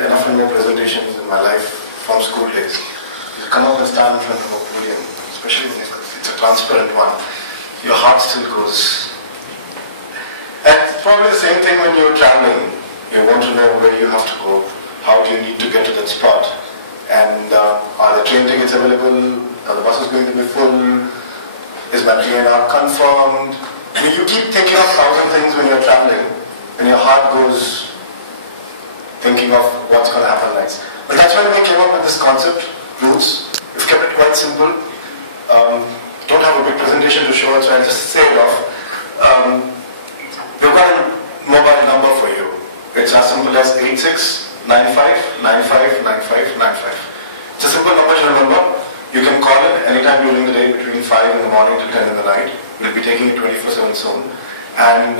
enough in your presentations in my life from school days. You come up and stand in front of a podium, especially when it's a transparent one, your heart still goes. And it's probably the same thing when you're traveling. You want to know where you have to go, how do you need to get to that spot, and are the train tickets available, are the buses going to be full, is my train confirmed? I mean, you keep thinking of 1,000 things when you're traveling, and your heart goes thinking of what's going to happen next. But that's when we came up with this concept, roots. We've kept it quite simple. Don't have a big presentation to show it, so I'll just say it off. We've got a mobile number for you. It's as simple as 8695959595. It's a simple number to remember. You can call it anytime during the day between 5 in the morning till 10 in the night. We'll be taking it 24/7 soon. And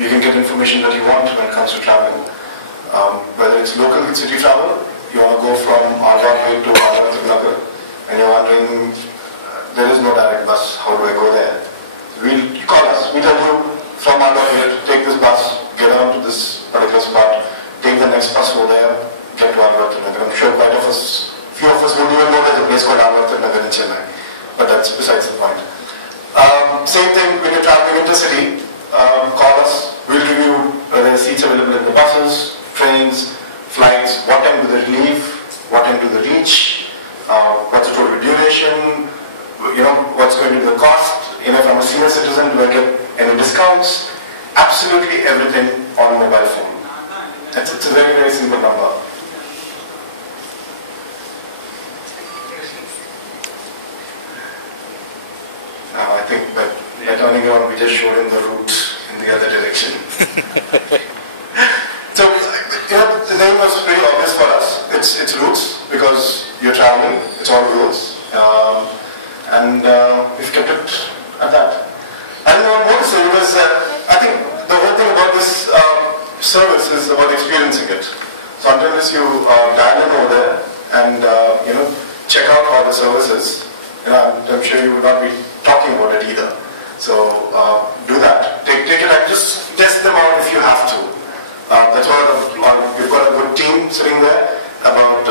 you can get information that you want when it comes to traveling. Whether it's local city travel, you want to go from Alwar to Alwar, and you're wondering, there is no direct bus, how do I go there? You call us, we tell you from Alwar, take this bus, get on to this particular spot, take the next bus over there, get to Alwar. I'm sure few of us wouldn't even know there's a place called Alwar in Chennai, but that's besides the point. Same thing when you're traveling intercity, call us, we'll give you whether there are seats available in the buses, trains, flights, what time do they leave, what time do they reach, what's the total duration, what's going to be the cost, if I'm a senior citizen, do I get any discounts, absolutely everything on mobile phone. It's a very, very simple number. Now I think by turning around, we just showed him the route in the other direction. So, the name was pretty obvious for us. It's routes because you're traveling. It's all roads, and we've kept it at that. And what more to say was I think the whole thing about this service is about experiencing it. So until you dial in over there and check out all the services, I'm sure you would not be talking about it either. So do that. Take it and just test them out if you have to. That's why we've got a good team sitting there, about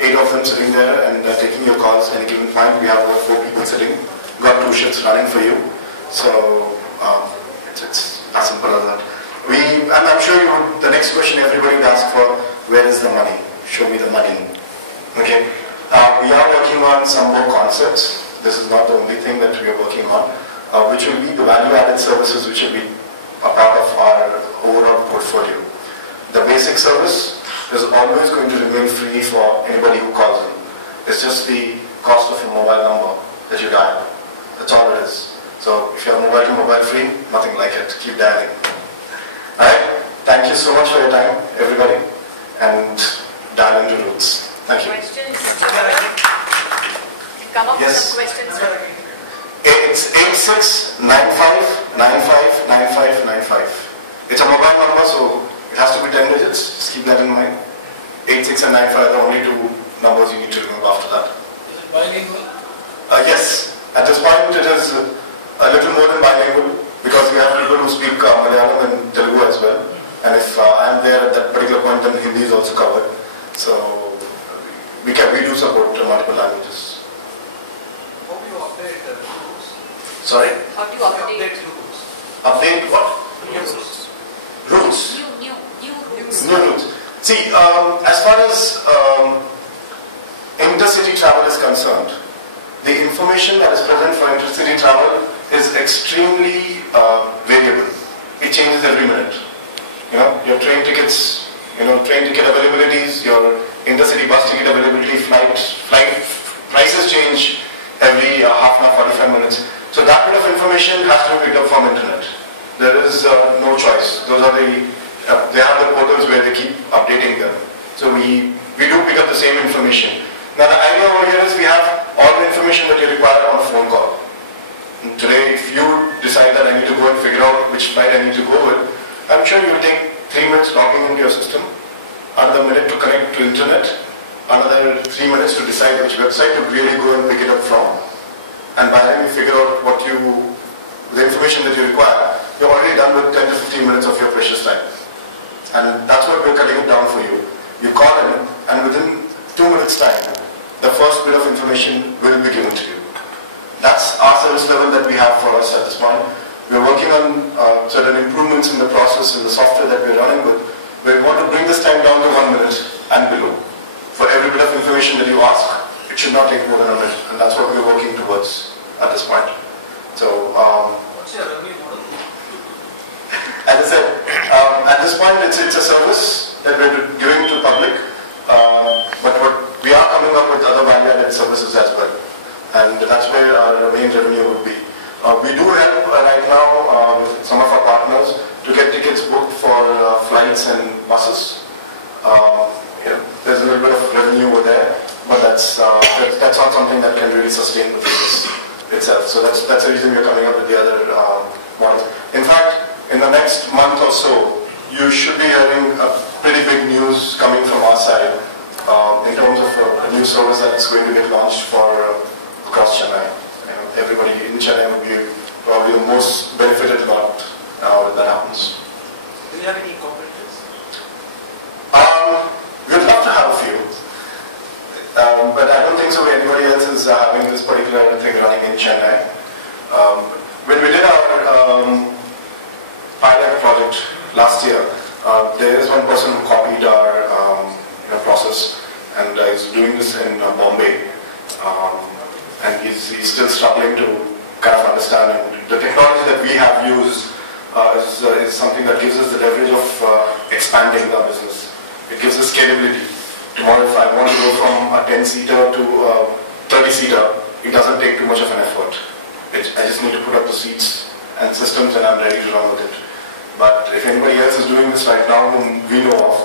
8 of them sitting there and taking your calls at any given point. We have about 4 people sitting. We've got 2 shifts running for you. So it's as simple as that. And I'm sure the next question everybody would ask for, where is the money? Show me the money. Okay. We are working on some more concepts. This is not the only thing that we are working on, which will be the value-added services which will be a part of our overall portfolio. The basic service is always going to remain free for anybody who calls in. It's just the cost of a mobile number that you dial. That's all it is. So if you're mobile to mobile free, nothing like it. Keep dialing. Alright? Thank you so much for your time, everybody. And dial into roots. Thank you. Questions? Come up with some questions. It's 8695959595. It's a mobile number, so it has to be 10 digits. Just keep that in mind. 86 and 95 are the only 2 numbers you need to remember after that. Is it bilingual? Yes. At this point, it is a little more than bilingual because we have people who speak Malayalam and Telugu as well. And if I am there at that particular point, then Hindi is also covered. So we do support multiple languages. How do you update rules? Sorry? How do you update rules? Update what? Rules. Routes. New routes. See, as far as intercity travel is concerned, the information that is present for intercity travel is extremely variable. It changes every minute. Your train tickets, train ticket availabilities, your intercity bus ticket availability, flight prices change every half an hour, 45 minutes. So that bit of information has to be picked up from internet. There is no choice. Those are they have the portals where they keep updating them. So we do pick up the same information. Now the idea over here is we have all the information that you require on a phone call. And today, if you decide that I need to go and figure out which flight I need to go with, I'm sure you'll take 3 minutes logging into your system, another minute to connect to internet, another 3 minutes to decide which website to really go and pick it up from. And by then you figure out the information that you require, you're already done with 10 to 15 minutes of your precious time. And that's what we're cutting it down for you. You call in, and within 2 minutes' time, the first bit of information will be given to you. That's our service level that we have for us at this point. We're working on certain improvements in the process and the software that we're running with. We want to bring this time down to 1 minute and below. For every bit of information that you ask, it should not take more than a minute, and that's what we're working towards at this point. So, what's your revenue model? as I said, at this point it's a service that we're giving to public, but we are coming up with other value-added services as well, and that's where our main revenue would be. We do help right now with some of our partners to get tickets booked for flights and buses. There's a little bit of revenue over there, but that's not something that can really sustain the business itself. So that's the reason we're coming up with the other models. In fact, in the next month or so, you should be hearing a pretty big news coming from our side in terms of a new service that's going to get launched for across Chennai. Everybody in Chennai would be probably the most benefited lot when that happens. Do you have any competitors? We'd love to have a few, but I don't think so anybody else is having this particular thing running in Chennai. When we did our pilot project last year, there is one person who copied our process, and is doing this in Bombay, and he's still struggling to kind of understand. And the technology that we have used is something that gives us the leverage of expanding our business. It gives us scalability. Tomorrow, if I want to go from a 10-seater to a 30-seater, it doesn't take too much of an effort. I just need to put up the seats and systems, and I'm ready to run with it. But if anybody else is doing this right now whom we know of,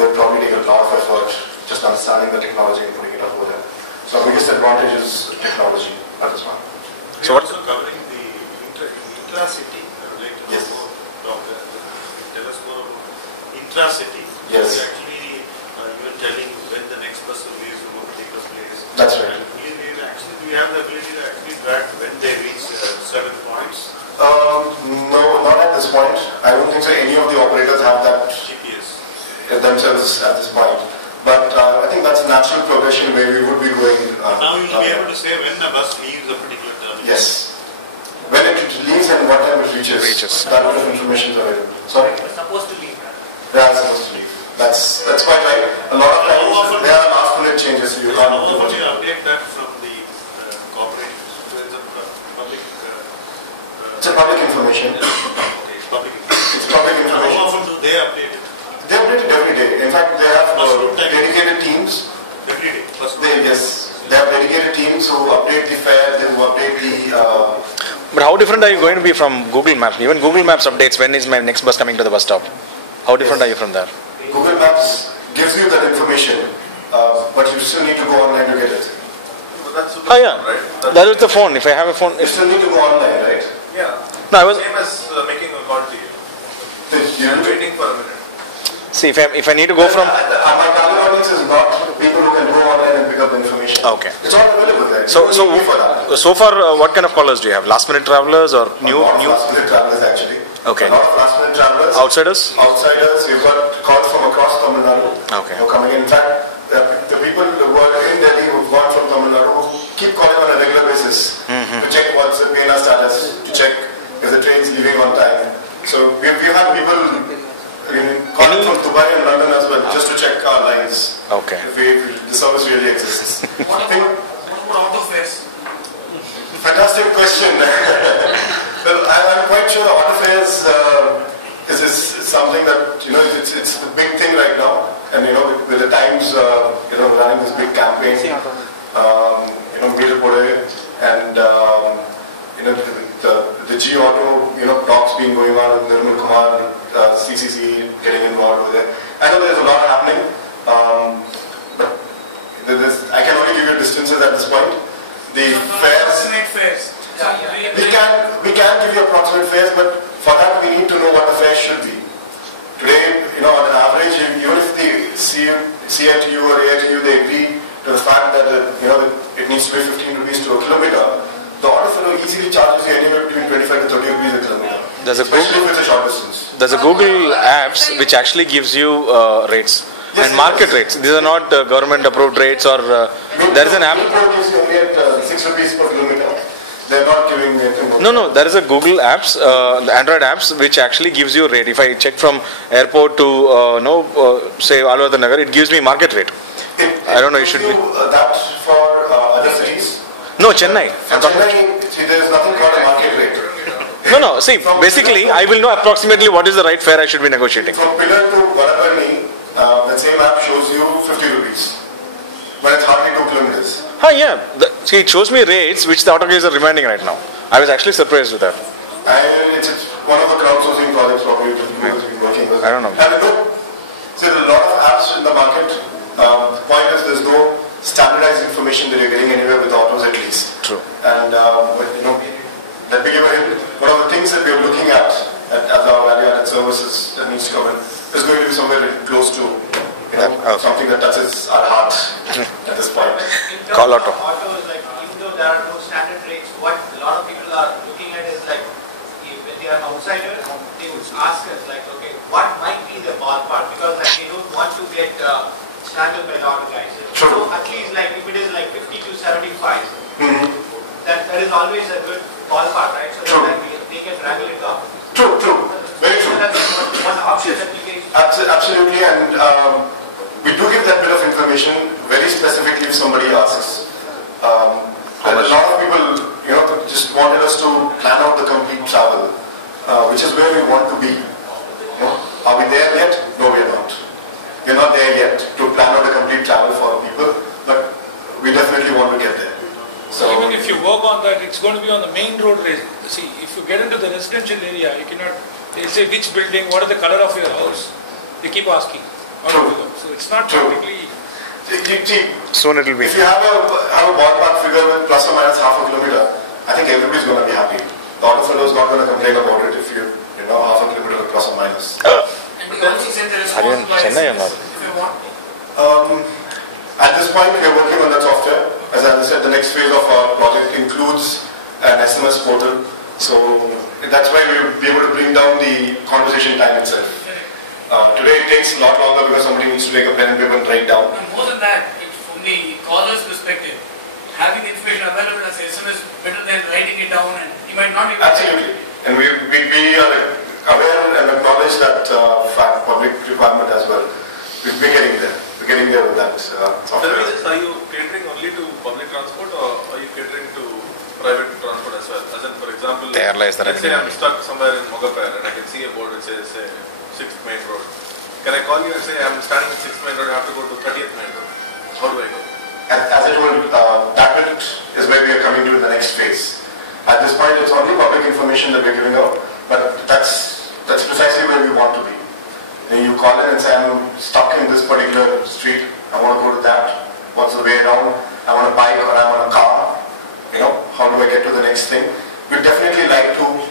they'll probably take a lot of effort just understanding the technology and putting it up over there. So our biggest advantage is technology at this point. So what? Also covering the intra-city related. Yes. Tell us more about intra-city. Yes. We actually even telling when the next bus will leave from a particular place. That's right. And actually, do we have the ability to actually track when they reach certain points? No, not at this point. I don't think so any of the operators have that GPS themselves at this point. But I think that's a natural progression where we would be going. now you will be able to say when the bus leaves a particular terminal. Yes. When it leaves and what time it reaches. That bit of information is available. Sorry? It's supposed to leave. Yeah, it's supposed to leave. That's quite right. A lot of times there are last minute changes. So you can't how do often much. you update that from the corporations? So it's a public. It's a public information. Okay, it's public. It's public How information. often do they update it? They update it every day. In fact, they have Mushroom time. dedicated teams. Every day. They have dedicated teams who update the fare, they who update the. But how different are you going to be from Google Maps? Even Google Maps updates when is my next bus coming to the bus stop. How different are you from there? Google Maps gives you that information, but you still need to go online to get it. But that's Oh yeah, that is the phone. If I have a phone, You still need to go online, right? yeah. no, I was Same as making a call to you. You need to. Waiting for a minute. see if I need to go from. My target audience is not people who can go online and pick up the information. Okay. It's all available there. So You don't need me for that. so far, what kind of callers do you have? Last minute travelers or A lot of new last minute travelers actually. Okay. A lot of last minute travelers. outsiders? Outsiders. We've got calls from across Tamil Nadu. Okay. Who are coming in. In fact, the people who are in Delhi who've gone from Tamil Nadu who keep calling on a regular basis to check what's the PNR status, to check if the train's leaving on time. So we've had people calling from Dubai and London as well just to check our lines. Okay. If the service really exists. What about auto fares? Fantastic question. Well, I'm quite sure the auto fares is something that it's the big thing right now, and with the Times running this big campaign, Meter Bode and the G Auto talks being going on with Nirmal Kumar, CCC getting involved with it. I know there's a lot happening, but I can only give you distances at this point. The fares. Approximate fares. We can give you approximate fares, but for that we need to know what the fare should be. Today, on an average, even if the CITU or AITU they agree to the fact that it needs to be 15 rupees to a kilometer, the auto fellow easily charges you anywhere between 25 to 30 rupees a kilometer. Especially if it's a short distance. There's a Google apps which actually gives you rates. Yes, and market yes. rates. These are not government approved rates or there is an app. Billboard is only at 6 rupees per kilometer. They're not giving anything more. No, there is a Google apps, the Android apps, which actually gives you a rate. If I check from airport to say Alwada Nagar, it gives me market rate. I don't know. You should be. That for other cities. No, Chennai. For Chennai, see, there is nothing called a market rate. No. See, basically, I will know approximately what is the right fare I should be negotiating. From Pillar to Bharath, the same app shows you 50 rupees. But it's hardly 2 kilometers. Yeah. See, it shows me rates which the automakers are reminding right now. I was actually surprised with that. And it's one of the crowdsourcing projects probably which Google has been working with. I don't know. And look, see, there are a lot of apps in the market. The point is there's no standardized information that you're getting anywhere with autos at least. True. And let me give a hint. One of the things that we're looking at as our value-added services that needs to come in is going to be somewhere close to something that touches our heart at this point. In terms Call of auto. autos, like even though there are no standard rates, what a lot of people are looking at is like when they are outsiders, they would ask us like, okay, what might be the ballpark? Because like they don't want to get strangled by the auto guys. True. So at least like if it is like 50 to 75, Mm-hmm. that is always a good ballpark, right? So True. that they can wrangle it up. True. Very So true. that's one option that we can. Absolutely, and we do give that bit of information very specifically if somebody asks. And a lot of people, just wanted us to plan out the complete travel, which is where we want to be. Are we there yet? No, we are not. We're not there yet to plan out the complete travel for people, but we definitely want to get there. So even if you work on that, it's going to be on the main road. See, if you get into the residential area, you cannot. They say which building, what is the color of your house. They keep asking. True. So it's not True. practically. Soon it will be. if you have a ballpark figure with plus or minus half a kilometer, I think everybody's going to be happy. The auto fellow is not going to complain about it if you half a kilometer plus or minus. And we also send the Are you in response Chennai or not? if you want. At this point, we are working on that software. As I said, the next phase of our project includes an SMS portal. So that's why we will be able to bring down the conversation time itself. Today it takes a lot longer because somebody needs to take a pen and paper and write down. And more than that, from the caller's perspective, having information available as SMS is better than writing it down, and you might not even. Absolutely. And we are aware and acknowledge that public requirement as well. We're getting there. We're getting there with that Tell software. me this, are you catering only to public transport or are you catering to private transport as well? As in, for example, There lies the let's say revenue. I'm stuck somewhere in Mogappair and I can see a board which says, say, 6th Main Road. Can I call you and say, I'm standing at 6th Main Road, I have to go to 30th Main Road? How do I go? As I told, that bit is where we are coming to in the next phase. At this point, it's only public information that we're giving out, but that's precisely where we want to be. And you call in and say, I'm stuck in this particular street, I want to go to that, what's the way around, I want a bike or I want a car, how do I get to the next thing? We'd definitely like to,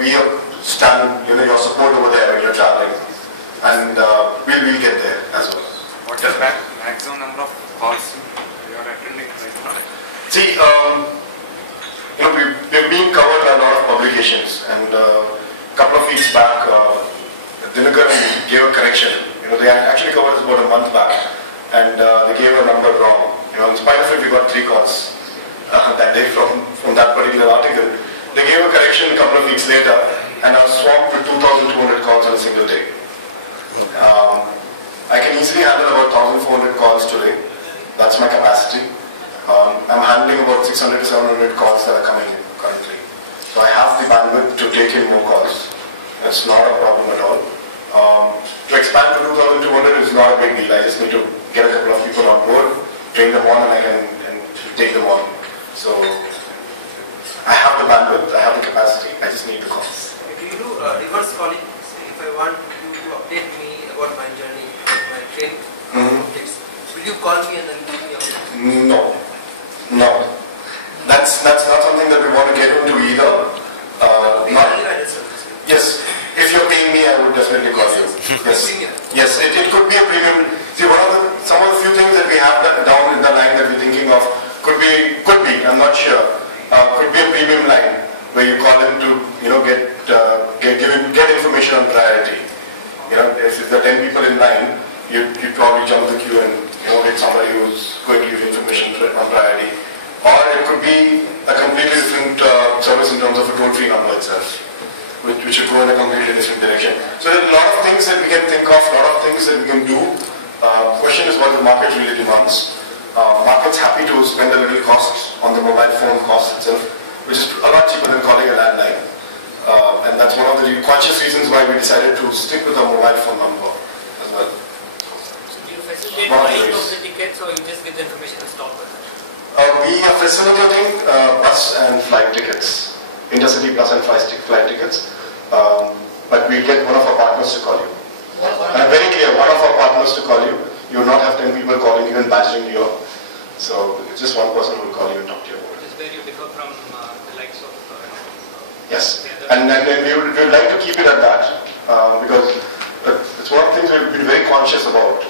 be a stand, your support over there when you're traveling, and we'll get there as well. What is the maximum number of calls you are attending right now? See, we've been covered by a lot of publications, and a couple of weeks back, Dinakar gave a correction. They actually covered this about a month back, and they gave a number wrong. In spite of it, we got 3 calls that day from that particular article. They gave a correction a couple of weeks later, and I was swamped with 2,200 calls on a single day. I can easily handle about 1,400 calls today. That's my capacity. I'm handling about 600 to 700 calls that are coming in currently. So I have the bandwidth to take in more calls. That's not a problem at all. To expand to 2,200 is not a big deal. I just need to get a couple of people on board, train them on, and I can take them on. So I have the bandwidth, I have the capacity. I just need the calls. Do you do reverse calling? If I want you to update me about my journey, my train updates, will you call me and then give me updates? No. That's not something that we want to get into either. Yes, if you're paying me, I would definitely call you. Yes, it could be a premium. See, some of the few things that we have down in the line that we're thinking of could be. I'm not sure. Could be a premium line where you call in to get information on priority. If there are 10 people in line, you'd probably jump the queue and hit somebody who's going to give information on priority. Or it could be a completely different service in terms of a toll-free number itself, which should go in a completely different direction. So there are a lot of things that we can think of, a lot of things that we can do. Question is what the market really demands. Market's happy to spend a little cost on the mobile phone cost itself, which is a lot cheaper than calling a landline. And that's one of the conscious reasons why we decided to stick with a mobile phone number as well. So do you facilitate buying of the tickets or you just give the information and stop with it? We are facilitating bus and flight tickets, intercity bus and flight tickets. But we get one of our partners to call you. And I'm very clear, one of our partners to call you. You will not have 10 people calling you and badgering you up. So it's just one person who will call you and talk to you about it. Which is where you differ from the likes of... Yes, and we would like to keep it at that because it's one of the things we've been very conscious about.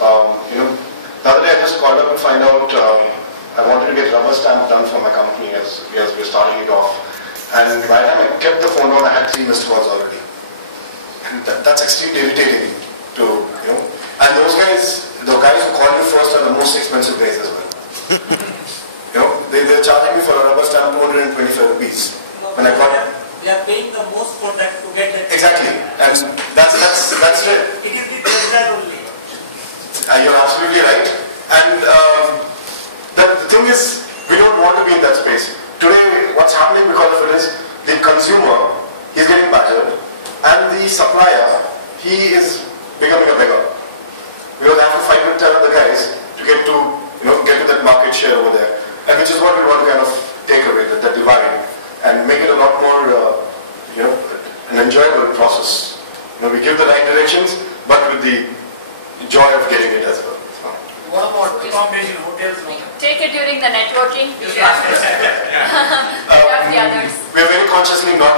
The other day I just called up to find out I wanted to get rubber stamp done for my company as we're starting it off. And by the time I kept the phone on, I had 3 missed calls already. And that's extremely irritating to, And those guys, the guys who call you first are the most expensive guys as well. They're charging me for a rubber stamp 225 rupees. When I got they are paying the most for that to get that. Exactly, and that's it. It is the treasurer only. You're absolutely right. And the thing is, we don't want to be in that space. Today, what's happening because of it is the consumer is getting badgered, and the supplier, he is becoming a beggar. Because I have to fight with 10 other guys to get to that market share over there, and which is what we want to kind of take away, that divide, and make it a lot more, an enjoyable process. We give the right directions, but with the joy of getting it as well. What about accommodation, hotels? Take it during the networking. Yes, last question. The others. We are very consciously not